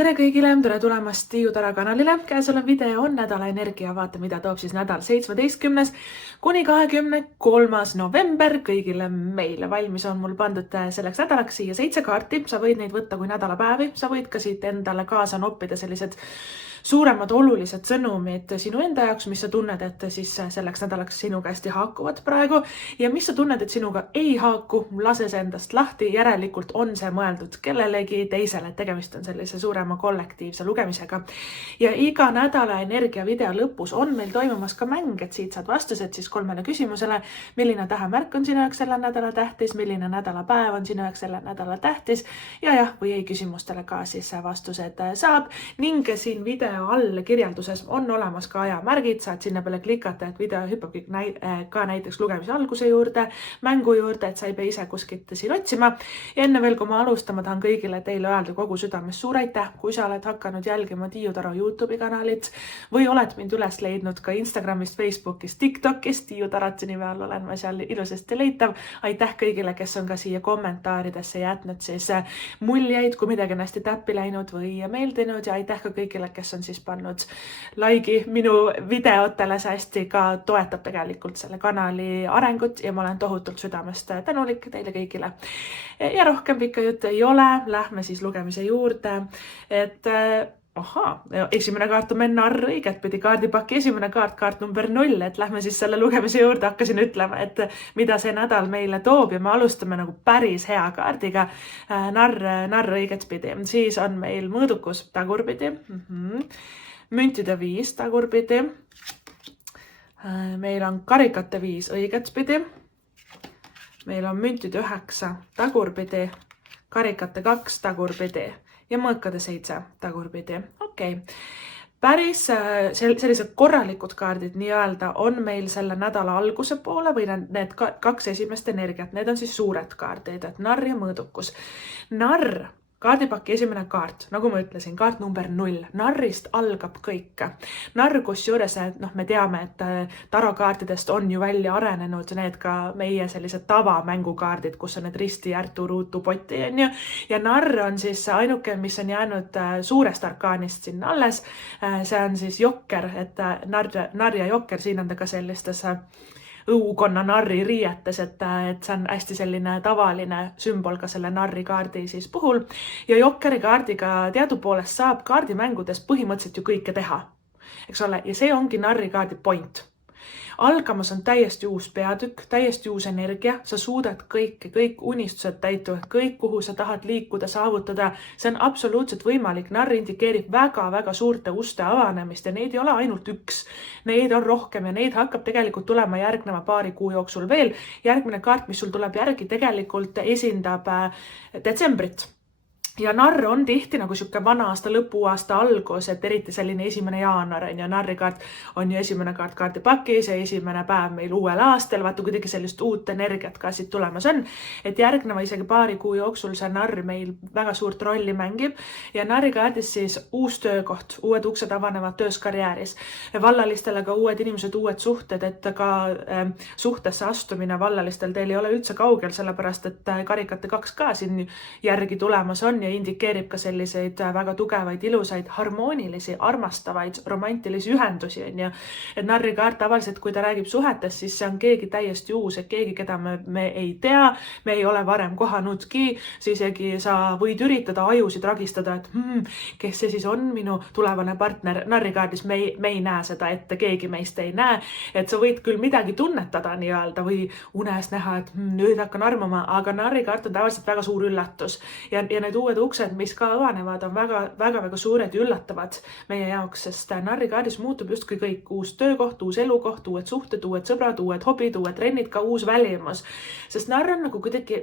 Tere kõigile, tere tulemast Tiiu Tara kanalile. Käesolev video on nädala energia. Vaata, mida toob siis nädal 17. kuni 23. november kõigile meile. Valmis on mul pandud selleks nädalaks siia 7 kaarti. Sa võid neid võtta kui nädalapäevi. Sa võid ka siit endale kaasa noppida sellised suuremad olulised sõnumid sinu enda jaoks, mis sa tunned, et siis selleks nädalaks sinuga hästi haakuvad praegu. Ja mis sa tunned, et sinuga ei haaku, lase see endast lahti. Järelikult on see mõeldud kellelegi teisele. Tegemist on sellise suurema kollektiivse lugemisega. Ja iga nädala energia video lõpus on meil toimumas ka mäng, et siit saad vastused siis 3 küsimusele. Milline tähemärk on sinu jaoks selle nädala tähtis, milline nädalapäev on sinu jaoks selle nädala tähtis ja või ei küsimustele ka siis vastused saab. Ning siin video all kirjelduses on olemas ka ajamärgid, saad sinna peale klikata, et video hüppab ka näiteks lugemise alguse juurde, mängu juurde, et sa ei pea ise kuskilt siin otsima. Ja enne veel, kui ma alustama tahan kõigile teile öelda kogu südames suur aitäh, kui sa oled hakanud jälgima Tiiu Taro YouTube'i kanalit või oled mind üles leidnud ka Instagramist, Facebookist, TikTokist. Tiiu Taratsi nime all olen ma seal ilusasti leitav. Aitäh kõigile, kes on ka siia kommentaaridesse jätnud siis muljeid, kui midagi on hästi täppi läinud või meeldinud, ja aitäh ka kõigile, kes on siis pannud laigi minu videotele. See hästi ka toetab tegelikult selle kanali arengut ja ma olen tohutult südamest tänulik teile kõigile. Ja rohkem pikka juttu ei ole, lähme siis lugemise juurde. Esimene kaart on meil narr õigetpidi kaardipaki esimene kaart number 0, et lähme siis selle lugemise juurde. Hakkasin ütlema, et mida see nädal meile toob, ja me alustame nagu päris hea kaardiga. Narr õigetpidi. Siis on meil mõõdukus tagurpidi, müntide 5 tagurpidi, meil on karikate 5 õigetpidi, meil on müntide 9 tagurpidi, karikate 2 tagurpidi ja mõõkade 7 tagurpidi. Okei. Päris sellised korralikud kaardid nii-öelda on meil selle nädala alguse poole või need 2 esimest energiat. Need on siis suured kaardid, et narr ja mõõdukus. Narr, kaardipaki esimene kaart, nagu ma ütlesin, kaart number 0. Narrist algab kõik. Narr, kus juures me teame, et tarokaartidest on ju välja arenenud need ka meie sellised tavamängukaardid, kus on need risti, ärtu, ruutu, poti. Ja narr on siis ainuke, mis on jäänud suurest arkaanist sinna alles. See on siis jokker, et narr ja jokker, siin on ta ka sellistes õukonna narri riietes, et see on hästi selline tavaline sümbol ka selle narri kaardi siis puhul. Ja jokkeri kaardiga teadupoolest saab kaardimängudes põhimõtteliselt ju kõike teha, eks ole, ja see ongi narri kaardi point. Algamas on täiesti uus peatükk, täiesti uus energia, sa suudad kõik unistused täituvad, kõik, kuhu sa tahad liikuda, saavutada, see on absoluutselt võimalik. Narr indikeerib väga-väga suurte uste avanemist ja neid ei ole ainult üks, neid on rohkem ja neid hakkab tegelikult tulema järgneva paari kuu jooksul veel. Järgmine kaart, mis sul tuleb järgi, tegelikult esindab detsembrit. Ja narr on tihti nagu siuke vana aasta lõpu aasta algus, et eriti selline 1. jaanuar on ja narrikaart on ju esimene kaart kaardipakis ja esimene päev meil uuel aastal. Vaata, kuidagi sellist uut energiat ka siit tulemas on, et järgneva isegi paari kuu jooksul see narr meil väga suurt rolli mängib. Ja narrikaardis siis uus töökoht, uued uksed avanevad töös, karjääris, vallalistele ka uued inimesed, uued suhted, et ka suhtesse astumine vallalistel teil ei ole üldse kaugel, sellepärast et karikate 2 ka siin järgi tulemas on ja indikeerib ka selliseid väga tugevaid, ilusaid, harmoonilisi, armastavaid, romantilisi ühendusi. Et narri kaart tavaliselt, kui ta räägib suhetest, siis see on keegi täiesti uus, et keegi, keda me ei tea, me ei ole varem kohanudki, siis isegi sa võid üritada ajusid ragistada, et kes see siis on minu tulevane partner. Narri kaardis me ei näe seda ette, keegi meist ei näe, et sa võid küll midagi tunnetada nii-öelda või unes näha, et nüüd hakkan armama, aga narri kaart on tavaliselt väga suur üllatus ja need uued uksed, mis ka avanevad, on väga-väga suured ja üllatavad meie jaoks, sest narri kaardis muutub justkui kõik. Uus töökoht, uus elukoht, uued suhted, uued sõbrad, uued hobid, uued trennid, ka uus välimus. Sest narr on nagu kuidagi,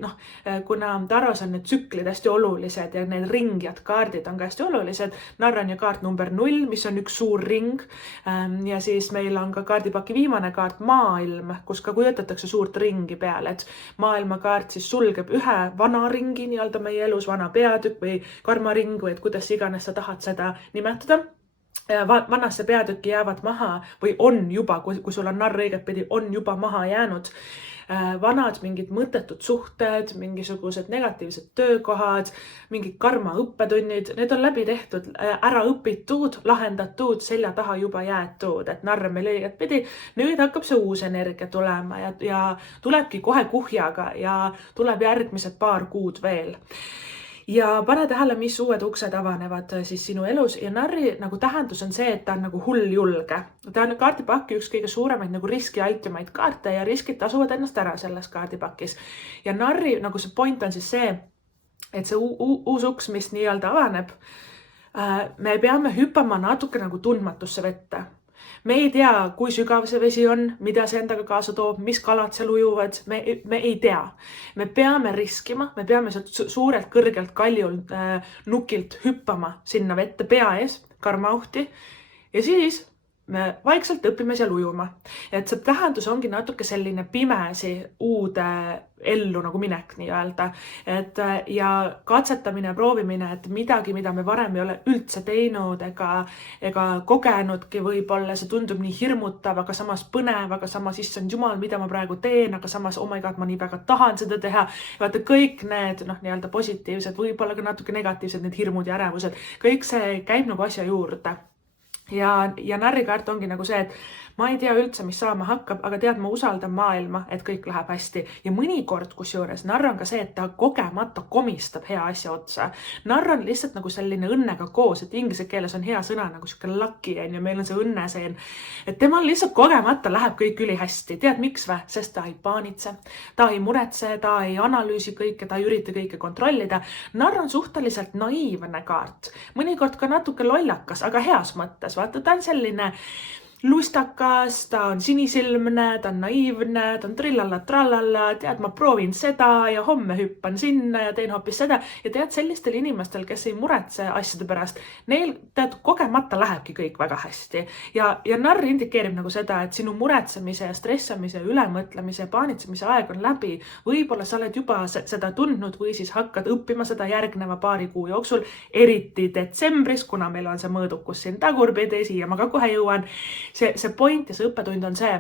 kuna taros on need tsüklid hästi olulised ja need ringjad kaardid on ka hästi olulised. Narr on ju kaart number 0, mis on üks suur ring. Ja siis meil on ka kaardipaki viimane kaart, maailm, kus ka kujutatakse suurt ringi peale, et maailma kaart siis sulgeb ühe vana ringi nii-öelda meie elus, vana peatükk või karmaringu, et kuidas iganes sa tahad seda nimetada. Vanasse peatükki jäävad maha või on juba, kui sul on narr õigetpidi, on juba maha jäänud vanad mingid mõttetud suhted, mingisugused negatiivsed töökohad, mingid karma õppetunnid, need on läbi tehtud, ära õpitud, lahendatud, selja taha juba jäetud, et narr meil õiget pidi. Nüüd hakkab see uus energia tulema ja tulebki kohe kuhjaga ja tuleb järgmised paar kuud veel. Ja pane tähele, mis uued uksed avanevad siis sinu elus ja narri nagu tähendus on see, et ta on nagu hull julge. Ta on kaardipakki üks kõige suuremaid nagu riskialtimaid kaarte ja riskid tasuvad ennast ära selles kaardipakis. Ja narri nagu see point on siis see, et see uus uks, mis nii-öelda avaneb, me peame hüppama natuke nagu tundmatusse vette. Me ei tea, kui sügav see vesi on, mida see endaga kaasa toob, mis kalad seal ujuvad, me ei tea. Me peame riskima, me peame suurelt kõrgelt kaljult nukilt hüppama sinna vette pea ees, karmauhti ja siis me vaikselt õpime seal ujuma. Et see tähendus ongi natuke selline pimesi uude ellu nagu minek nii-öelda. Ja katsetamine, proovimine, et midagi, mida me varem ei ole üldse teinud ega kogenudki võib-olla, see tundub nii hirmutav, aga samas põnev, aga samas issand jumal, mida ma praegu teen, aga samas oh my god, ma nii väga tahan seda teha. Vaata kõik need nii-öelda positiivsed, võib-olla ka natuke negatiivsed, need hirmud ja ärevused, kõik see käib nagu asja juurde. Ja narrikaart ongi nagu see, et ma ei tea üldse, mis saama hakkab, aga tead, ma usaldan maailma, et kõik läheb hästi. Ja mõnikord, kusjuures, narr on ka see, et ta kogemata komistab hea asja otsa. Narr on lihtsalt nagu selline õnnega koos, et inglise keeles on hea sõna nagu siuke lucky ja meil on see õnneseen. Et temal lihtsalt kogemata läheb kõik üli hästi. Tead, miks või? Sest ta ei paanitse, ta ei muretse, ta ei analüüsi kõike, ta ei ürita kõike kontrollida. Narr on suhteliselt naiivne kaart. Mõnikord ka natuke lollakas, aga heas mõttes. Vaata, ta on selline lustakas, ta on sinisilmne, ta on naiivne, ta on trillalla, tead, ma proovin seda ja homme hüppan sinna ja teen hoopis seda. Ja tead, sellistel inimestel, kes ei muretse asjade pärast, neil tead, kogemata lähebki kõik väga hästi. Ja narr indikeerib nagu seda, et sinu muretsemise ja stressamise, ülemõtlemise ja paanitsemise aeg on läbi. Võib-olla sa oled juba seda tundnud või siis hakkad õppima seda järgneva paari kuu jooksul, eriti detsembris, kuna meil on see mõõdukus siin tagurpidi, siia ma ka kohe jõuan. See point ja see õppetund on see,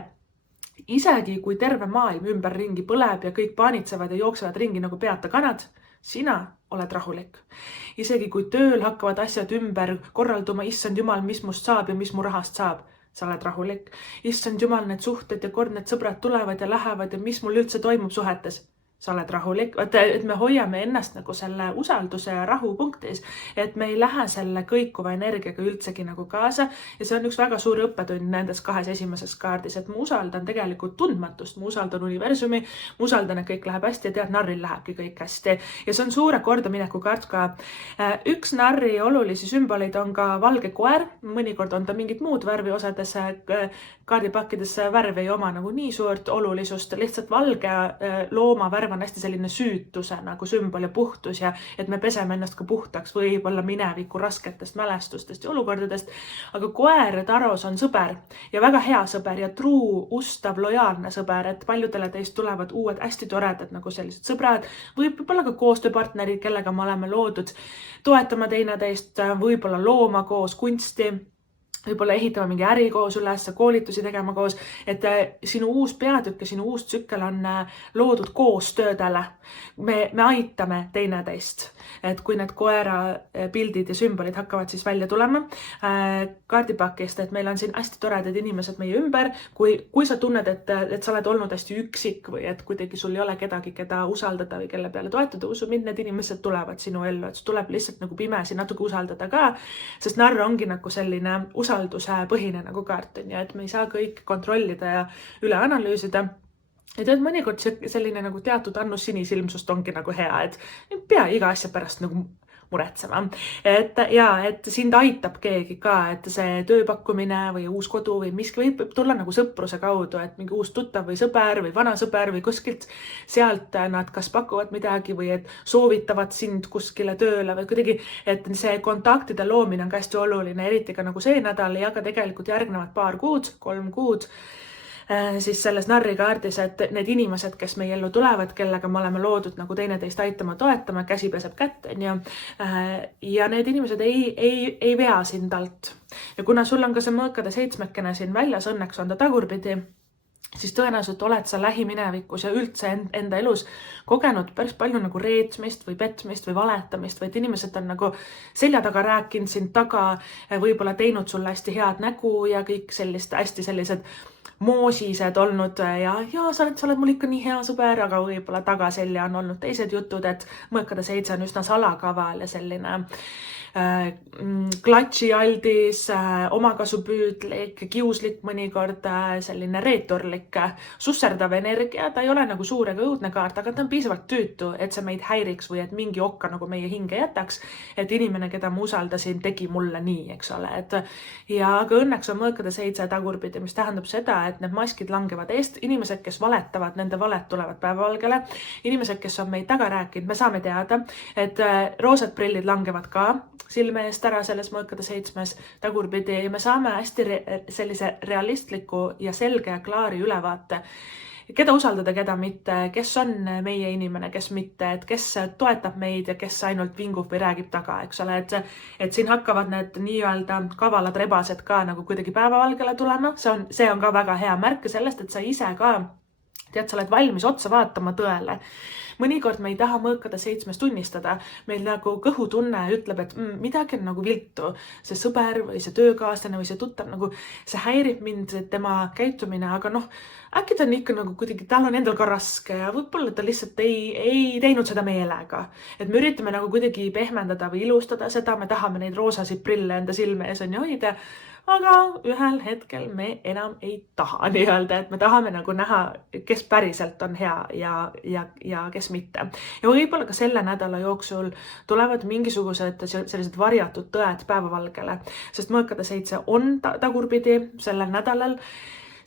isegi kui terve maailm ümberringi põleb ja kõik paanitsevad ja jooksevad ringi nagu peata kanad, sina oled rahulik. Isegi kui tööl hakkavad asjad ümber korralduma, issand jumal, mis must saab ja mis mu rahast saab, sa oled rahulik. Issand jumal, need suhted ja kord need sõbrad tulevad ja lähevad ja mis mul üldse toimub suhetes. Sa oled rahulik, et me hoiame ennast nagu selle usalduse ja rahu punktis, et me ei lähe selle kõikuva energiaga üldsegi nagu kaasa ja see on üks väga suur õppetund nendes kahes esimeses kaardis, et ma usaldan tegelikult tundmatust, ma usaldan universumi, ma usaldan, et kõik läheb hästi ja tead, narril lähebki kõik hästi ja see on suure kordamineku kaart ka. Üks narri olulisi sümboleid on ka valge koer, mõnikord on ta mingit muud värvi, osades kaardipakkides värv ei oma nagu nii suurt olulisust, lihtsalt valge looma värv on hästi selline süütuse nagu sümbol ja puhtus ja et me peseme ennast ka puhtaks võib-olla mineviku rasketest mälestustest ja olukordadest. Aga koer taros on sõber ja väga hea sõber ja truu, ustav, lojaalne sõber, et paljudele teist tulevad uued hästi toredad nagu sellised sõbrad, võib-olla ka koostööpartnerid, kellega me oleme loodud toetama teineteist, võib-olla looma koos kunsti, võib-olla ehitama mingi äri koos üles, koolitusi tegema koos, et sinu uus peatükk ja sinu uus tsükkel on loodud koostöödele. Me aitame teineteist, et kui need koera pildid ja sümbolid hakkavad siis välja tulema kaardipakist, et meil on siin hästi toredad inimesed meie ümber, kui sa tunned, et sa oled olnud hästi üksik või et kuidagi sul ei ole kedagi, keda usaldada või kelle peale toetada, usu mind, need inimesed tulevad sinu ellu, et tuleb lihtsalt nagu pimesi natuke usaldada ka, sest narr ongi nagu selline usalduse põhine nagu kaart on ja et me ei saa kõik kontrollida ja üle analüüsida. Ja tead, mõnikord selline nagu teatud annus sinisilmsust ongi nagu hea, et ei pea iga asja pärast nagu muretsema. Et sind aitab keegi ka, et see tööpakkumine või uus kodu või miski võib tulla nagu sõpruse kaudu, et mingi uus tuttav või sõber või vana sõber või kuskilt sealt nad kas pakuvad midagi või et soovitavad sind kuskile tööle või kuidagi, et see kontaktide loomine on ka hästi oluline, eriti ka nagu see nädal ja ka tegelikult järgnevad 3 kuud, siis selles narrikaardis, et need inimesed, kes meie ellu tulevad, kellega me oleme loodud nagu teineteist aitama, toetama, käsi peseb kätt, ja need inimesed ei vea sind alt. Ja kuna sul on ka see mõõkade 7 siin väljas, õnneks on ta tagurpidi, siis tõenäoliselt oled sa lähiminevikus ja üldse enda elus kogenud päris palju nagu reetmist või petmist või valetamist, või et inimesed on nagu selja taga rääkinud sind taga, võib-olla teinud sulle hästi head nägu ja kõik sellist hästi sellised moosised olnud ja sa oled mul ikka nii hea sõber, aga võib-olla tagaselja on olnud teised jutud, et Mõõkade 7 on üsna salakaval ja selline klatšialdis, omakasupüüdlik, kiuslik mõnikord, selline reetorlik, susserdav energia. Ta ei ole nagu suur ega õudne kaart, aga ta on piisavalt tüütu, et see meid häiriks või et mingi okka nagu meie hinge jätaks, et inimene, keda ma usaldasin, tegi mulle nii, eks ole. Ja aga õnneks on Mõõkade 7 tagurpidi, mis tähendab seda, et need maskid langevad eest. Inimesed, kes valetavad, nende valed tulevad päevavalgele. Inimesed, kes on meid taga rääkinud, me saame teada, et roosad prillid langevad ka silme eest ära selles Mõõkade 7 tagurpidi ja me saame hästi sellise realistliku ja selge ja klaari ülevaate, keda usaldada, keda mitte, kes on meie inimene, kes mitte, et kes toetab meid ja kes ainult vingub või räägib taga, eks ole, et siin hakkavad need nii-öelda kavalad rebased ka nagu kuidagi päevavalgele tulema. See on ka väga hea märk sellest, et sa ise ka tead, sa oled valmis otsa vaatama tõele. Mõnikord me ei taha Mõõkade 7 tunnistada. Meil nagu kõhutunne ütleb, et midagi on nagu viltu. See sõber või see töökaaslane või see tuttav, nagu see häirib mind, tema käitumine, aga äkki ta on ikka nagu kuidagi, tal on endal ka raske ja võib-olla ta lihtsalt ei teinud seda meelega. Et me üritame nagu kuidagi pehmendada või ilustada seda, me tahame neid roosasid prille enda silme ees on hoida, aga ühel hetkel me enam ei taha nii-öelda, et me tahame nagu näha, kes päriselt on hea ja kes mitte. Ja võib-olla ka selle nädala jooksul tulevad mingisugused sellised varjatud tõed päevavalgele, sest Mõõkade 7 on tagurpidi sellel nädalal.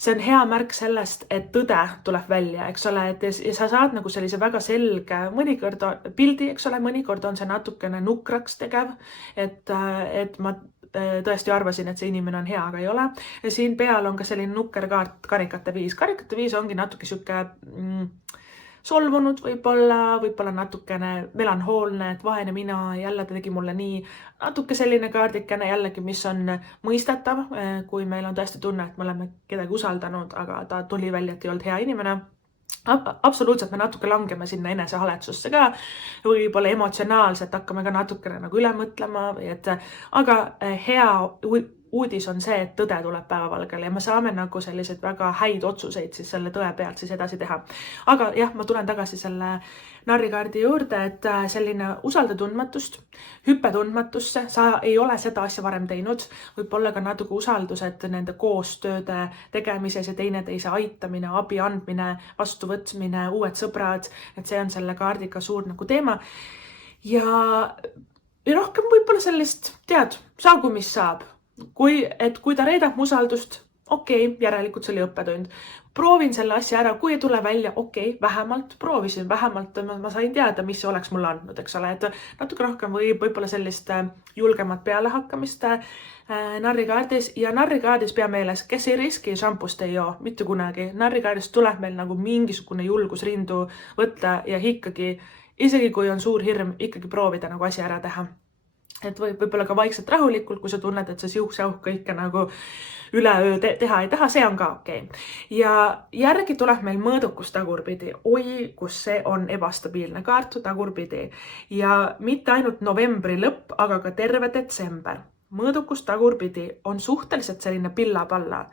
See on hea märk sellest, et tõde tuleb välja, eks ole, et sa saad nagu sellise väga selge mõnikord pildi, eks ole, mõnikord on see natukene nukraks tegev, et ma tõesti arvasin, et see inimene on hea, aga ei ole. Ja siin peal on ka selline nukker kaart, karikate 5. Karikate 5 ongi natuke siuke solvunud võib-olla natukene melanhoolne, et vaene mina, jälle ta tegi mulle nii, natuke selline kaardikene jällegi, mis on mõistetav, kui meil on tõesti tunne, et me oleme kedagi usaldanud, aga ta tuli välja, et ei olnud hea inimene. Absoluutselt me natuke langeme sinna enesehaletsusse ka, võib-olla emotsionaalselt hakkame ka natukene nagu üle mõtlema, aga hea uudis on see, et tõde tuleb päevavalgele ja me saame nagu selliseid väga häid otsuseid siis selle tõe pealt siis edasi teha. Aga jah, ma tulen tagasi selle narrikaardi juurde, et selline usaldatundmatust, hüppetundmatusse, sa ei ole seda asja varem teinud, võib-olla ka natuke usaldused nende koostööde tegemises ja teineteise aitamine, abi andmine, vastuvõtmine, uued sõbrad, et see on selle kaardiga suur nagu teema. Ja rohkem võib-olla sellist, saagu mis saab. Kui ta reedab mu usaldust, okei, järelikult see oli õppetund. Proovin selle asja ära, kui ei tule välja, okei, vähemalt proovisin, vähemalt ma sain teada, mis see oleks mulle andnud, eks ole, et natuke rohkem võib-olla sellist julgemat pealehakkamist narrikaardis ja narrikaardis pea meeles, kes ei riski šampust ei joo, mitte kunagi. Narrikaardis tuleb meil nagu mingisugune julgus rindu võtta ja ikkagi, isegi kui on suur hirm, ikkagi proovida nagu asja ära teha. Et võib-olla ka vaikselt rahulikult, kui sa tunned, et see siuh-säuh kõike nagu üleöö teha ei taha, see on ka okei. Ja järgi tuleb meil mõõdukus tagurpidi. Oi, kus see on ebastabiilne kaart tagurpidi. Ja mitte ainult novembri lõpp, aga ka terve detsember. Mõõdukus tagurpidi on suhteliselt selline pilla-palla.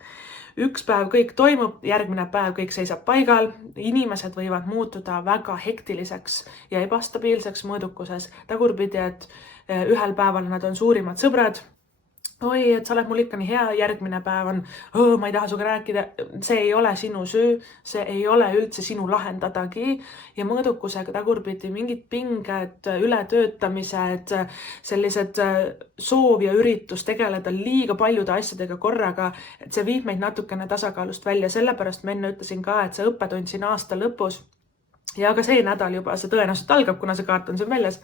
Üks päev kõik toimub, järgmine päev kõik seisab paigal. Inimesed võivad muutuda väga hektiliseks ja ebastabiilseks mõõdukuses tagurpidi, et ühel päeval nad on suurimad sõbrad. Oi, et sa oled mul ikka nii hea, järgmine päev on, ma ei taha suga rääkida, see ei ole sinu süü, see ei ole üldse sinu lahendadagi. Ja mõõdukusega tagurpidi mingid pinged, ületöötamised, sellised soov ja üritus tegeleda liiga paljude asjadega korraga, et see viib meid natukene tasakaalust välja. Sellepärast ma enne ütlesin ka, et see õppetund siin aasta lõpus ja ka see nädal juba, see tõenäoliselt algab, kuna see kaart on siin väljas,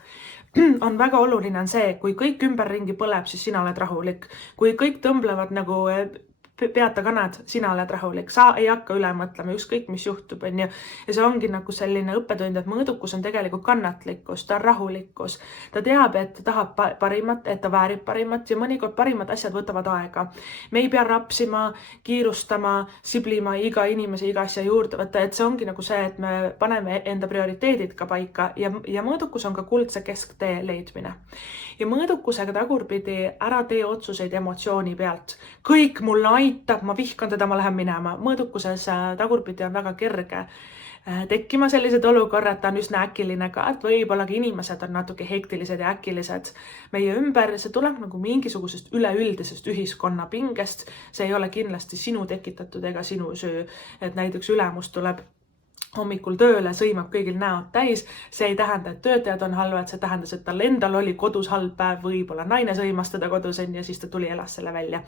on väga oluline on see, kui kõik ümberringi põleb, siis sina oled rahulik. Kui kõik tõmblevad nagu peata kanad, sina oled rahulik, sa ei hakka üle mõtlema, ükskõik mis juhtub, on ju. Ja see ongi nagu selline õppetund, et mõõdukus on tegelikult kannatlikkus, ta on rahulikkus. Ta teab, et ta tahab parimat, et ta väärib parimat ja mõnikord parimad asjad võtavad aega. Me ei pea rapsima, kiirustama, siblima iga inimese iga asja juurde võtta, et see ongi nagu see, et me paneme enda prioriteedid ka paika ja mõõdukus on ka kuldse kesktee leidmine. Ja mõõdukusega tagurpidi ära tee otsuseid emotsiooni pealt. Kõik mulle aitab, ma vihkan teda, ma lähen minema. Mõõdukuses tagurpidi on väga kerge tekkima sellised olukorrad, ta on üsna äkiline kaart, võib-olla ka inimesed on natuke hektilised ja äkilised meie ümber. See tuleb nagu mingisugusest üleüldisest ühiskonna pingest. See ei ole kindlasti sinu tekitatud ega sinu süü, et näiteks ülemus tuleb hommikul tööle, sõimab kõigil näod täis. See ei tähenda, et töötajad on halvad, see tähendas, et tal endal oli kodus halb päev, võib-olla naine sõimas teda kodus ja siis ta tuli elas selle välja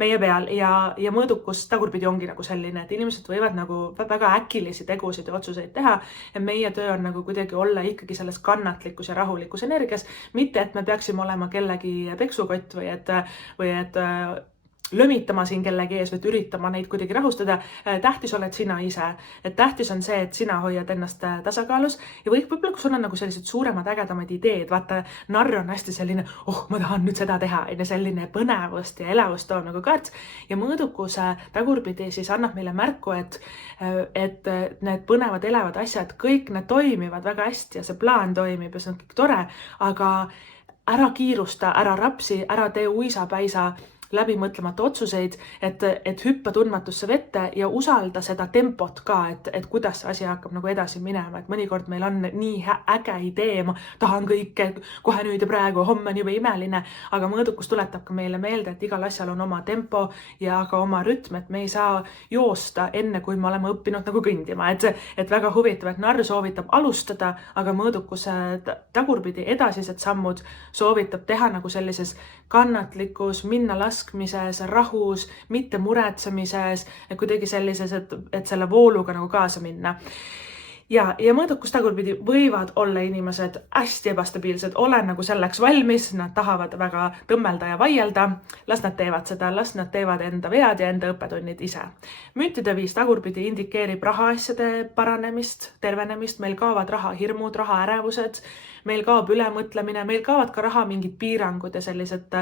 meie peal. Ja mõõdukus tagurpidi ongi nagu selline, et inimesed võivad nagu väga äkilisi tegusid ja otsuseid teha. Ja meie töö on nagu kuidagi olla ikkagi selles kannatlikkus ja rahulikus energias. Mitte, et me peaksime olema kellegi peksukott või et lömitama siin kellegi ees või üritama neid kuidagi rahustada. Tähtis oled sina ise. Et tähtis on see, et sina hoiad ennast tasakaalus ja võib-olla kui sul on nagu sellised suuremad ägedamad ideed, vaata, narr on hästi selline, ma tahan nüüd seda teha, selline põnevust ja elavust toob nagu kaart ja mõõdukuse tagurpidi siis annab meile märku, et need põnevad elevad asjad, kõik need toimivad väga hästi ja see plaan toimib ja see on kõik tore, aga ära kiirusta, ära rapsi, ära tee uisapäisa läbimõtlemata otsuseid, et hüppa tundmatusse vette ja usalda seda tempot ka, et kuidas see asi hakkab nagu edasi minema. Et mõnikord meil on nii äge idee, ma tahan kõike kohe nüüd ja praegu, homme on juba imeline, aga mõõdukus tuletab ka meile meelde, et igal asjal on oma tempo ja ka oma rütm, et me ei saa joosta enne, kui me oleme õppinud nagu kõndima. Et väga huvitav, et narr soovitab alustada, aga mõõdukuse tagurpidi edasised sammud soovitab teha nagu sellises kannatlikus, minna laskmises, rahus, mitte muretsemises, kuidagi sellises, et selle vooluga nagu kaasa minna. Ja mõõdukus tagurpidi võivad olla inimesed hästi ebastabiilsed, ole nagu selleks valmis, nad tahavad väga tõmmelda ja vaielda, las nad teevad seda, las nad teevad enda vead ja enda õppetunnid ise. Müntide 5 tagurpidi indikeerib rahaasjade paranemist, tervenemist, meil kaovad rahahirmud, rahaärevused, meil kaob ülemõtlemine, meil kaovad ka raha mingid piirangud ja sellised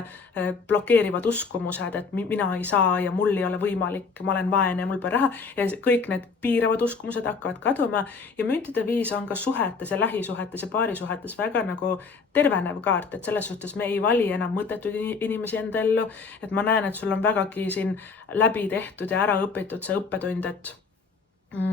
blokeerivad uskumused, et mina ei saa ja mul ei ole võimalik, ma olen vaene ja mul pole raha ja kõik need piiravad uskumused hakkavad kaduma. Ja müntide 5 on ka suhetes ja lähisuhetes ja paarisuhetes väga nagu tervenev kaart, et selles suhtes me ei vali enam mõttetud inimesi enda ellu, et ma näen, et sul on vägagi siin läbi tehtud ja ära õpitud see õppetund, et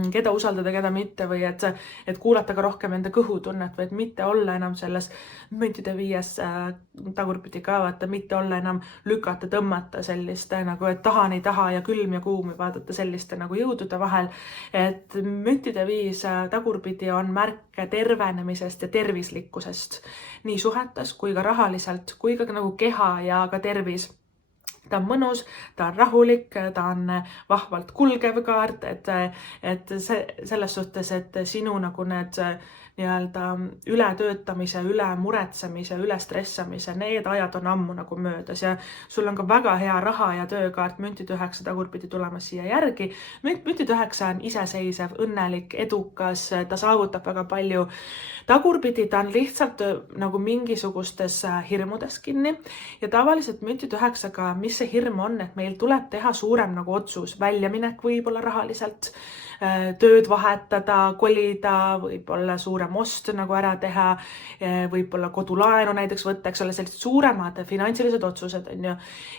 keda usaldada, keda mitte või et kuulata ka rohkem enda kõhutunnet või et mitte olla enam selles müntide 5 tagurpidi ka vaata, mitte olla enam lükata, tõmmata selliste nagu, et tahan, ei taha ja külm ja kuum ja vaadata selliste nagu jõudude vahel. Et müntide 5 tagurpidi on märke tervenemisest ja tervislikkusest nii suhetes kui ka rahaliselt, kui ka nagu keha ja ka tervis. Ta on mõnus, ta on rahulik, ta on vahvalt kulgev kaart, et selles suhtes, et sinu nagu need nii-öelda ületöötamise, üle muretsemise, üle stressamise, need ajad on ammu nagu möödas ja sul on ka väga hea raha ja töökaart müntide 9 tagurpidi tulemas siia järgi. Müntide 9 on iseseisev, õnnelik, edukas, ta saavutab väga palju. Tagurpidi ta on lihtsalt nagu mingisugustes hirmudes kinni ja tavaliselt müntide 9-ga, mis see hirm on, et meil tuleb teha suurem nagu otsus, väljaminek võib-olla rahaliselt, tööd vahetada, kolida, võib-olla suurem ost nagu ära teha, võib-olla kodulaenu näiteks võtta, eks ole, sellised suuremad finantsilised otsused on ju.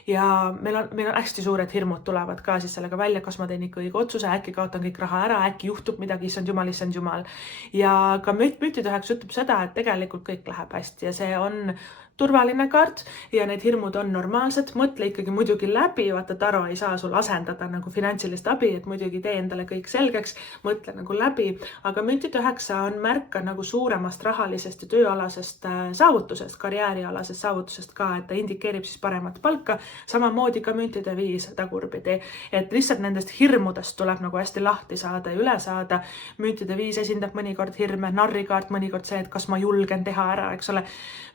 Ja meil on hästi suured hirmud tulevad ka siis sellega välja, kas ma teen ikka õige otsuse, äkki kaotan kõik raha ära, äkki juhtub midagi, issand jumal. Ja ka müntide 9 ütleb seda, et tegelikult kõik läheb hästi ja see on turvaline kaart ja need hirmud on normaalsed. Mõtle ikkagi muidugi läbi, vaata Taro ei saa sul asendada nagu finantsilist abi, et muidugi tee endale kõik selgeks. selgeks, mõtle nagu läbi, aga müntide 9 on märk nagu suuremast rahalisest ja tööalasest saavutusest, karjäärialasest saavutusest ka, et ta indikeerib siis paremat palka, samamoodi ka müntide 5 tagurpidi, et lihtsalt nendest hirmudest tuleb nagu hästi lahti saada ja üle saada. Müntide 5 esindab mõnikord hirme, narrikaart mõnikord see, et kas ma julgen teha ära, eks ole.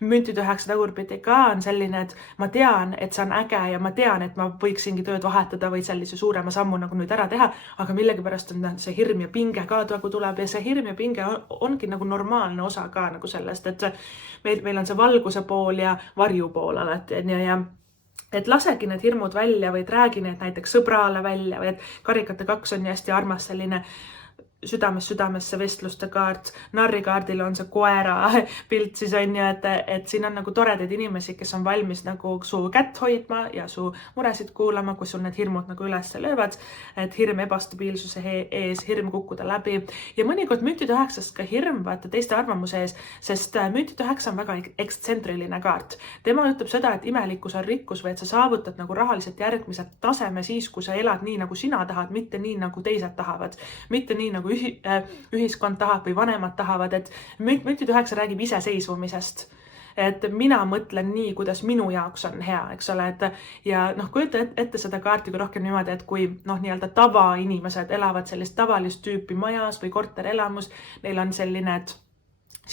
Müntide 9 tagurpidi ka on selline, et ma tean, et see on äge ja ma tean, et ma võiksingi tööd vahetada või sellise suurema sammu nagu nüüd ära teha, aga millegipärast on see hirm ja pinge ka nagu tuleb ja see hirm ja pinge ongi nagu normaalne osa ka nagu sellest, et meil on see valguse pool ja varju pool alati, ja et lasegi need hirmud välja või räägi need näiteks sõbrale välja või et karikate 2 on hästi armas selline südamesse vestluste kaart, narrikaardil on see koera pilt siis on ju, et siin on nagu toredaid inimesi, kes on valmis nagu su kätt hoidma ja su muresid kuulama, kui sul need hirmud nagu üles löövad, et hirm ebastabiilsuse ees, hirm kukkuda läbi ja mõnikord müntide 9 ka hirm vaata teiste arvamuse ees, sest müntide 9 on väga ekstsentriline kaart. Tema ütleb seda, et imelikkus on rikkus või et sa saavutad nagu rahaliselt järgmise taseme siis, kui sa elad nii, nagu sina tahad, mitte nii, nagu teised tahavad, mitte nii, nagu ühiskond tahab või vanemad tahavad, et müntide 9 räägib iseseisvumisest. Et mina mõtlen nii, kuidas minu jaoks on hea, eks ole, et ja kujuta ette seda kaarti kui rohkem niimoodi, et kui nii-öelda tavainimesed elavad sellist tavalist tüüpi majas või korterelamus, neil on selline, et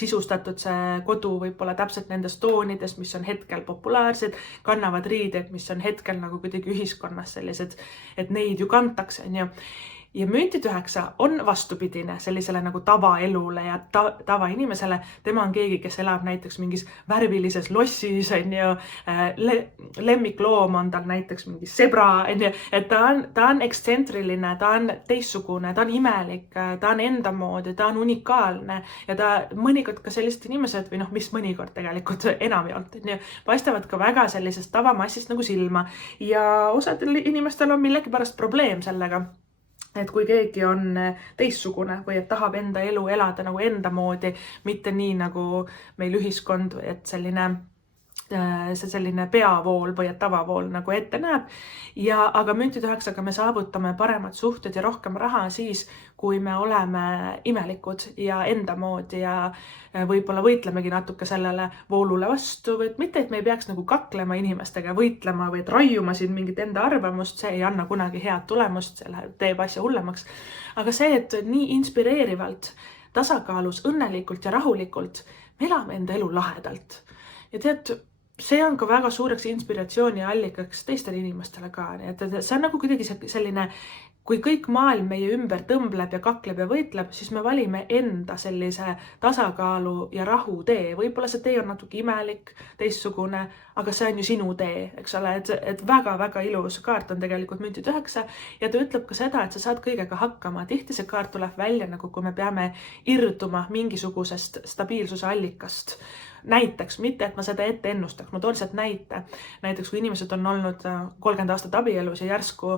sisustatud see kodu võib-olla täpselt nendes toonides, mis on hetkel populaarsed, kannavad riided, mis on hetkel nagu kuidagi ühiskonnas sellised, et neid ju kantakse, on ju. Ja müntide 9 on vastupidine sellisele nagu tavaelule ja tavainimesele. Tema on keegi, kes elab näiteks mingis värvilises lossis, on ju, lemmikloom on tal näiteks mingi sebra, on ju, et ta on ekstsentriline, ta on teistsugune, ta on imelik, ta on enda moodi, ta on unikaalne ja ta mõnikord ka sellised inimesed või mis mõnikord tegelikult enamjaolt, on ju, paistavad ka väga sellisest tavamassist nagu silma ja osadel inimestel on millegipärast probleem sellega. Et kui keegi on teistsugune või et tahab enda elu elada nagu enda moodi, mitte nii nagu meil ühiskond, et selline peavool või et tavavool nagu ette näeb. Aga müntide 9 me saavutame paremad suhted ja rohkem raha siis, kui me oleme imelikud ja enda moodi ja võib-olla võitlemegi natuke sellele voolule vastu, või et mitte, et me ei peaks nagu kaklema inimestega, võitlema või raiuma siin mingit enda arvamust, see ei anna kunagi head tulemust, see teeb asja hullemaks. Aga see, et nii inspireerivalt, tasakaalus, õnnelikult ja rahulikult me elame enda elu lahedalt. Ja tead, see on ka väga suureks inspiratsiooni allikaks teistele inimestele ka, nii et see on nagu kuidagi selline, kui kõik maailm meie ümber tõmbleb ja kakleb ja võitleb, siis me valime enda sellise tasakaalu ja rahu tee. Võib-olla see tee on natuke imelik, teistsugune, aga see on ju sinu tee, eks ole, et väga-väga ilus kaart on tegelikult müntide 9 ja ta ütleb ka seda, et sa saad kõigega hakkama. Tihti see kaart tuleb välja nagu kui me peame irduma mingisugusest stabiilsuse allikast. Näiteks, mitte et ma seda ette ennustaks, ma toon lihtsalt näite. Näiteks kui inimesed on olnud 30 aastat abielus ja järsku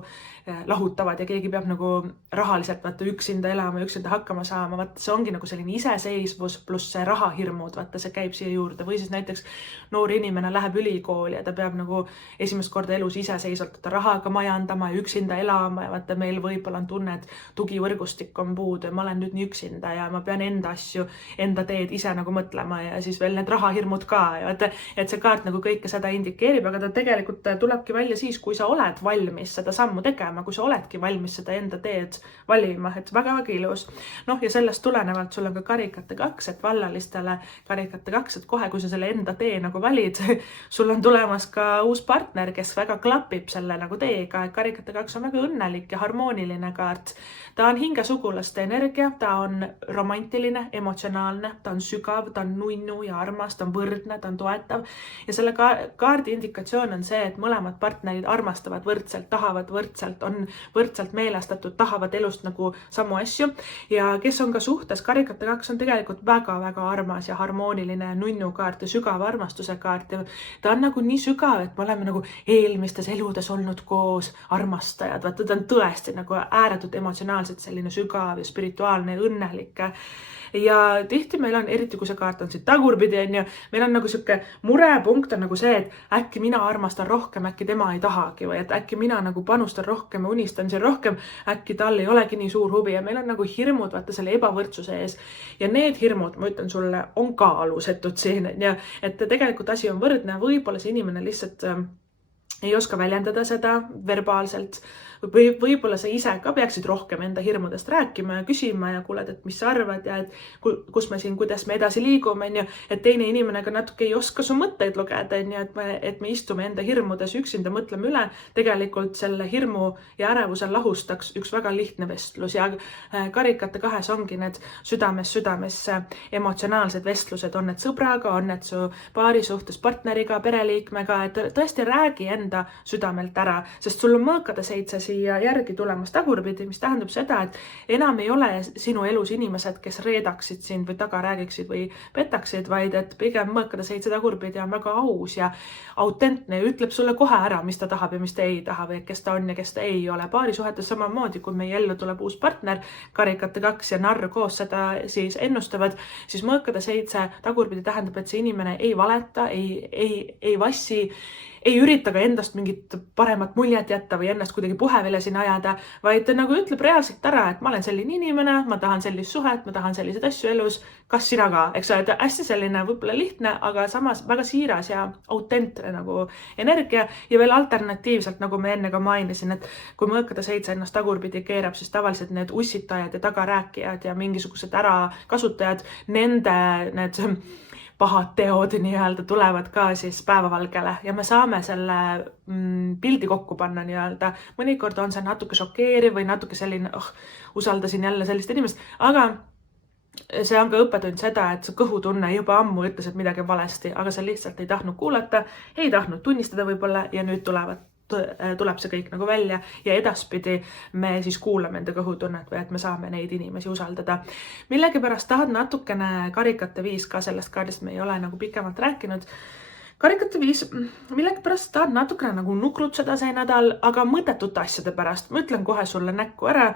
lahutavad ja keegi peab nagu rahaliselt üksinda elama, üksinda hakkama saama, see ongi nagu selline iseseisvus pluss see rahahirmud, see käib siia juurde. Või siis näiteks noor inimene läheb ülikooli ja ta peab nagu esimest korda elus iseseisvalt rahaga majandama ja üksinda elama ja meil võib-olla on tunne, et tugivõrgustik on puudu ja ma olen nüüd nii üksinda ja ma pean enda asju, enda teed ise nagu mõtlema ja siis veel need rahahirmud ka ja et see kaart nagu kõike seda indikeerib, aga ta tegelikult tulebki välja siis, kui sa oled valmis seda sammu tegema, kui sa oledki valmis seda enda teed valima, et väga-väga ilus. Ja sellest tulenevalt sul on ka karikate 2, et vallalistele karikate 2, et kohe, kui sa selle enda tee nagu valid, sul on tulemas ka uus partner, kes väga klapib selle nagu teega, et karikate 2 on väga õnnelik ja harmooniline kaart. Ta on hingesugulaste energia, ta on romantiline, emotsionaalne, ta on sügav, ta on nunnu ja armas, ta on võrdne, ta on toetav ja selle kaardi indikatsioon on see, et mõlemad partnerid armastavad võrdselt, tahavad võrdselt, on võrdselt meelestatud, tahavad elust nagu samu asju ja kes on ka suhtes, karikate 2 on tegelikult väga-väga armas ja harmooniline nunnu kaart ja sügava armastuse kaart ja ta on nagu nii sügav, et me oleme nagu eelmistes eludes olnud koos armastajad, ta on tõesti nagu ääretult emotsionaalselt selline sügav ja spirituaalne ja õnnelik. ja tihti meil on, eriti kui see kaart on siit tagurpidi, on ju, meil on nagu sihuke murepunkt on nagu see, et äkki mina armastan rohkem, äkki tema ei tahagi või et äkki mina nagu panustan rohkem ja unistan siin rohkem, äkki tal ei olegi nii suur huvi ja meil on nagu hirmud vaata selle ebavõrdsuse ees. Ja need hirmud, ma ütlen sulle, on ka alusetud siin, ja et tegelikult asi on võrdne, võib-olla see inimene lihtsalt ei oska väljendada seda verbaalselt või võib-olla sa ise ka peaksid rohkem enda hirmudest rääkima ja küsima ja kuuled, et mis sa arvad ja et kus me siin, kuidas me edasi liigume, on ju, et teine inimene ka natuke ei oska su mõtteid lugeda, on ju, et me istume enda hirmudes üksinda, mõtleme üle, tegelikult selle hirmu ja ärevuse lahustaks üks väga lihtne vestlus ja karikate kahes ongi need südamesse emotsionaalsed vestlused, on need sõbraga, on need su paari suhtes partneriga, pereliikmega, et tõesti räägi enda südamelt ära, sest sul on mõõkade 7 siia järgi tulemas tagurpidi, mis tähendab seda, et enam ei ole sinu elus inimesed, kes reedaksid sind või taga räägiksid või petaksid, vaid et pigem mõõkade 7 tagurpidi on väga aus ja autentne ja ütleb sulle kohe ära, mis ta tahab ja mis ta ei taha või kes ta on ja kes ta ei ole. Paarisuhetes samamoodi, kui meie ellu tuleb uus partner, karikate 2 ja narr koos seda siis ennustavad, siis mõõkade 7 tagurpidi tähendab, et see inimene ei valeta, ei vassi, ei ürita ka endast mingit paremat muljet jätta või ennast kuidagi puhevile siin ajada, vaid nagu ütleb reaalselt ära, et ma olen selline inimene, ma tahan sellist suhet, ma tahan selliseid asju elus, kas sina ka, eks ole, et hästi selline võib-olla lihtne, aga samas väga siiras ja autentne nagu energia ja veel alternatiivselt, nagu me enne ka mainisin, et kui mõõkade 7 ennast tagurpidi keerab, siis tavaliselt need ussitajad ja tagarääkijad ja mingisugused ärakasutajad, nende need pahad teod nii-öelda tulevad ka siis päevavalgele ja me saame selle pildi kokku panna nii-öelda. Mõnikord on see natuke šokeeriv või natuke selline, usaldasin jälle sellist inimest, aga see on ka õppetund seda, et see kõhutunne juba ammu ütles, et midagi on valesti, aga sa lihtsalt ei tahtnud kuulata, ei tahtnud tunnistada võib-olla ja nüüd tuleb see kõik nagu välja ja edaspidi me siis kuulame enda kõhutunnet või et me saame neid inimesi usaldada. Millegipärast tahad natukene karikate 5 ka sellest kaardist, me ei ole nagu pikemalt rääkinud. Karikate 5, millegipärast tahad natukene nagu nukrutseda see nädal, aga mõttetute asjade pärast. Ma ütlen kohe sulle näkku ära.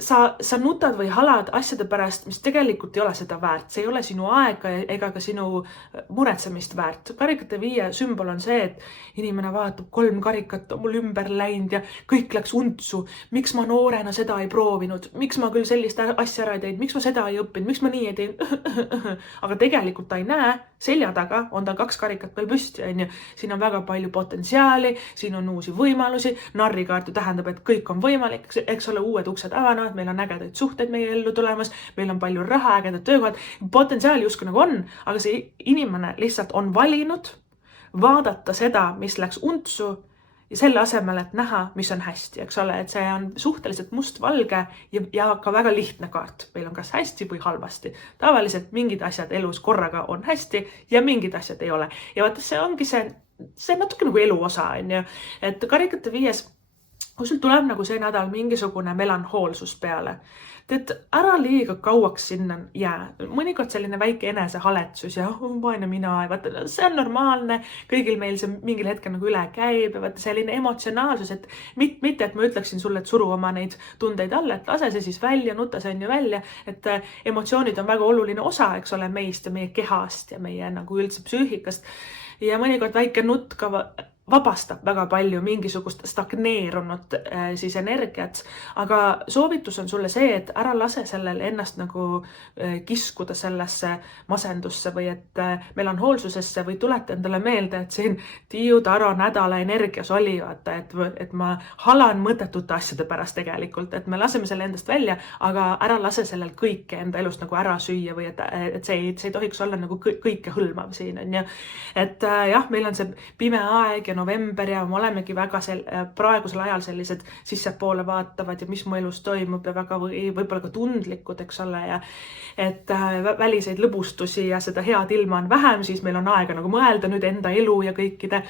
Sa nutad või halad asjade pärast, mis tegelikult ei ole seda väärt. See ei ole sinu aega ega ka sinu muretsemist väärt. Karikate 5 sümbol on see, et inimene vaatab 3 karikat on mul ümber läinud ja kõik läks untsu. Miks ma noorena seda ei proovinud? Miks ma küll sellist asja ära ei teinud? Miks ma seda ei õppinud? Miks ma nii ei teinud? Aga tegelikult ta ei näe. Selja taga on tal 2 karikat veel püsti. Siin on väga palju potentsiaali, siin on uusi võimalusi. Narrikaart ju tähendab, et kõik on võimalik, eks ole, uued uksed avanud, meil on ägedaid suhteid meie ellu tulemas, meil on palju raha, ägedad töökohad, potentsiaali justkui nagu on, aga see inimene lihtsalt on valinud vaadata seda, mis läks untsu ja selle asemel, et näha, mis on hästi, eks ole, et see on suhteliselt mustvalge ja ka väga lihtne kaart. Meil on kas hästi või halvasti. Tavaliselt mingid asjad elus korraga on hästi ja mingid asjad ei ole. Ja vaata, see ongi see natuke nagu elu osa, on ju, et karikate 5 kui sul tuleb nagu see nädal mingisugune melanhoolsus peale, et ära liiga kauaks sinna jää. Mõnikord selline väike enesehaletsus ja vaene mina, vaata, see on normaalne, kõigil meil see mingil hetkel nagu üle käib ja vaata selline emotsionaalsus, et mitte, et ma ütleksin sulle, et suru oma neid tundeid alla, et lase see siis välja, nuta see on ju välja, et emotsioonid on väga oluline osa, eks ole, meist ja meie kehast ja meie nagu üldse psüühikast ja mõnikord väike nutt ka vabastab väga palju mingisugust stagneerunud siis energiat, aga soovitus on sulle see, et ära lase sellel ennast nagu kiskuda sellesse masendusse või et melanhoolsusesse või tuleta endale meelde, et siin Tiiu Taro nädala energias oli, vaata, et ma halan mõttetute asjade pärast tegelikult, et me laseme selle endast välja, aga ära lase sellel kõike enda elust nagu ära süüa või et see ei tohiks olla nagu kõike hõlmav siin, on ju. Et jah, meil on see pime aeg ja november ja me olemegi väga praegusel ajal sellised sissepoole vaatavad ja mis mu elus toimub ja väga võib-olla ka tundlikud, eks ole, ja et väliseid lõbustusi ja seda head ilma on vähem, siis meil on aega nagu mõelda nüüd enda elu ja kõikide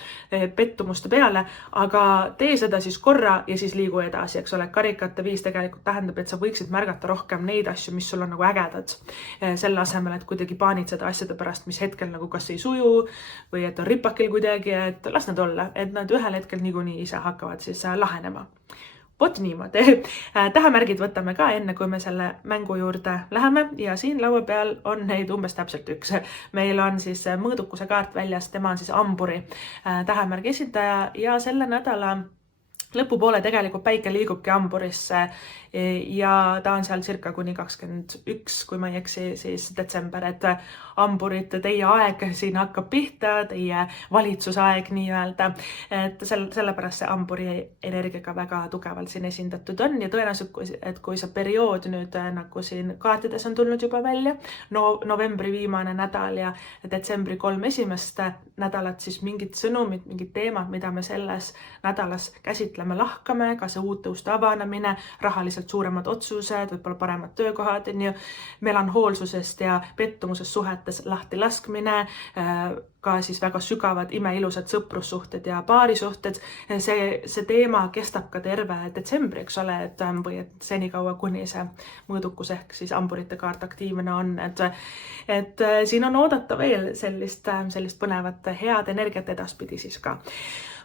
pettumuste peale, aga tee seda siis korra ja siis liigu edasi, eks ole. Karikate 5 tegelikult tähendab, et sa võiksid märgata rohkem neid asju, mis sul on nagu ägedad, selle asemel, et kuidagi paanitseda asjade pärast, mis hetkel nagu kas ei suju või et on ripakil kuidagi, et las need olla, et nad ühel hetkel niikuinii ise hakkavad siis lahenema. vot niimoodi. Tähemärgid võtame ka enne, kui me selle mängu juurde läheme ja siin laua peal on neid umbes täpselt üks. Meil on siis mõõdukuse kaart väljas, tema on siis hamburi tähemärgi esindaja ja selle nädala lõpupoole tegelikult päike liigubki hamburisse ja ta on seal circa kuni 21, kui ma ei eksi, siis detsember, et hamburid, teie aeg siin hakkab pihta, teie valitsusaeg nii-öelda, et sellepärast see hamburi energiaga väga tugevalt siin esindatud on ja tõenäoliselt, et kui see periood nüüd nagu siin kaartides on tulnud juba välja, novembri viimane nädal ja detsembri 3 esimest nädalat, siis mingid sõnumid, mingid teemad, mida me selles nädalas käsitleme, lahkame, ka see uute uste avanemine, rahaliselt suuremad otsused, võib-olla paremad töökohad, melanhoolsusest ja pettumusest suhetes lahti laskmine, ka siis väga sügavad imeilusad sõprussuhted ja paarisuhted. See teema kestab ka terve detsembri, eks ole, või et senikaua kuni see mõõdukus ehk siis hamburite kaart aktiivne on, et siin on oodata veel sellist põnevat head energiat edaspidi siis ka.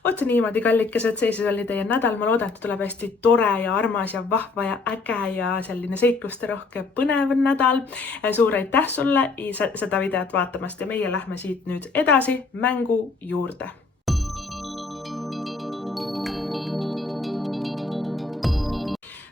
Oot niimoodi, kallikesed, see siis oli teie nädal. Ma loodan, et tuleb hästi tore ja armas ja vahva ja äge ja selline seikluste rohke põnev nädal. Suur aitäh sulle seda videot vaatamast ja meie lähme siit nüüd edasi mängu juurde.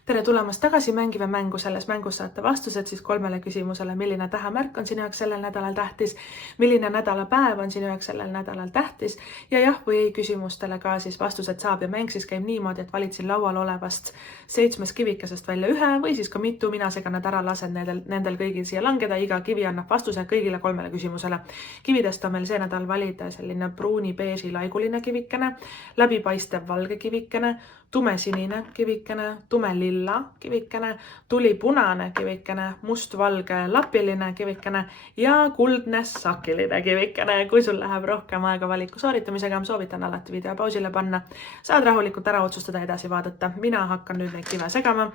Tere tulemast tagasi, mängime mängu. Selles mängus saate vastused siis 3 küsimusele, milline tähemärk on sinu jaoks sellel nädalal tähtis, milline nädalapäev on sinu jaoks sellel nädalal tähtis ja jah või ei küsimustele ka siis vastused saab ja mäng siis käib niimoodi, et valitsin laual olevast 7 kivikesest välja ühe või siis ka mitu, mina segan nad ära, lasen nendel kõigil siia langeda, iga kivi annab vastuse kõigile 3 küsimusele. Kividest on meil see nädal valida selline pruuni beeži laiguline kivikene, läbipaistev valge kivikene, tumesinine kivikene, tumelilla kivikene, tulipunane kivikene, mustvalge lapiline kivikene ja kuldne sakiline kivikene. Kui sul läheb rohkem aega valiku sooritamisega, soovitan alati video pausile panna. Saad rahulikult ära otsustada edasi vaadata. Mina hakkan nüüd neid kive segama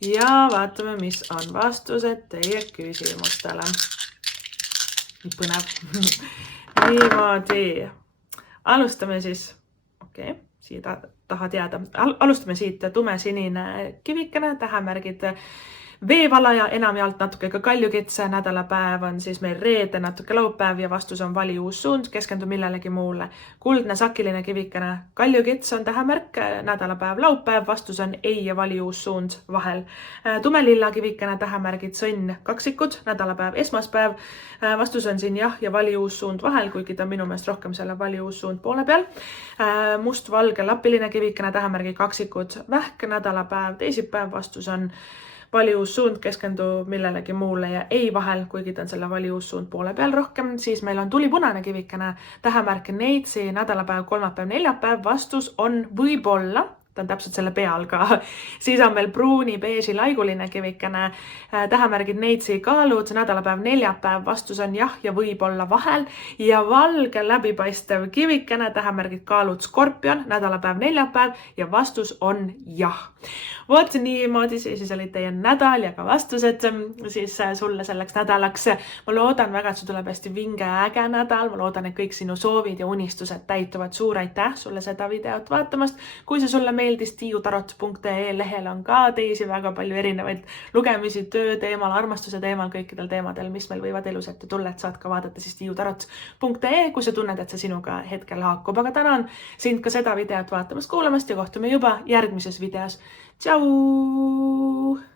ja vaatame, mis on vastused teie küsimustele. Nii põnev. Niimoodi. Alustame siis. Okei. Siia tahad jääda. Alustame siit tumesinine kivikene, tähemärgid veevalaja, enamjaolt natuke ka kaljukits, nädalapäev on siis meil reede, natuke laupäev ja vastus on vali uus suund, keskendu millelegi muule. Kuldne sakiline kivikene, kaljukits on tähemärk, nädalapäev, laupäev, vastus on ei ja vali uus suund vahel. Tumelilla kivikene, tähemärgid sõnn, kaksikud, nädalapäev, esmaspäev, vastus on siin jah ja vali uus suund vahel, kuigi ta minu meelest rohkem selle vali uus suund poole peal. Mustvalge lapiline kivikene, tähemärgi kaksikud, vähk, nädalapäev, teisipäev, vastus on vali uus suund, keskendu millelegi muule ja ei vahel, kuigi ta on selle vali uus suund poole peal rohkem, siis meil on tulipunane kivikene, tähemärk neitsi, nädalapäev, kolmapäev, neljapäev, vastus on võib-olla, ta on täpselt selle peal ka. Siis on meil pruuni beeži laiguline kivikene, tähemärgid neitsi kaalud, nädalapäev, neljapäev, vastus on jah ja võib-olla vahel ja valge läbipaistev kivikene, tähemärgid kaalud skorpion, nädalapäev, neljapäev ja vastus on jah. Vot niimoodi siis oli teie nädal ja ka vastused siis sulle selleks nädalaks. Ma loodan väga, et see tuleb hästi vinge ja äge nädal. Ma loodan, et kõik sinu soovid ja unistused täituvad. Suur aitäh sulle seda videot vaatamast. Kui see sulle meeldis, tiiutarot.ee lehel on ka teisi väga palju erinevaid lugemisi töö teemal, armastuse teemal, kõikidel teemadel, mis meil võivad elus ette tulla, et saad ka vaadata siis tiiutarot.ee, kui sa tunned, et see sinuga hetkel haakub. Aga tänan sind ka seda videot vaatamast, kuulamast ja kohtume juba järgmises videos. Tšau!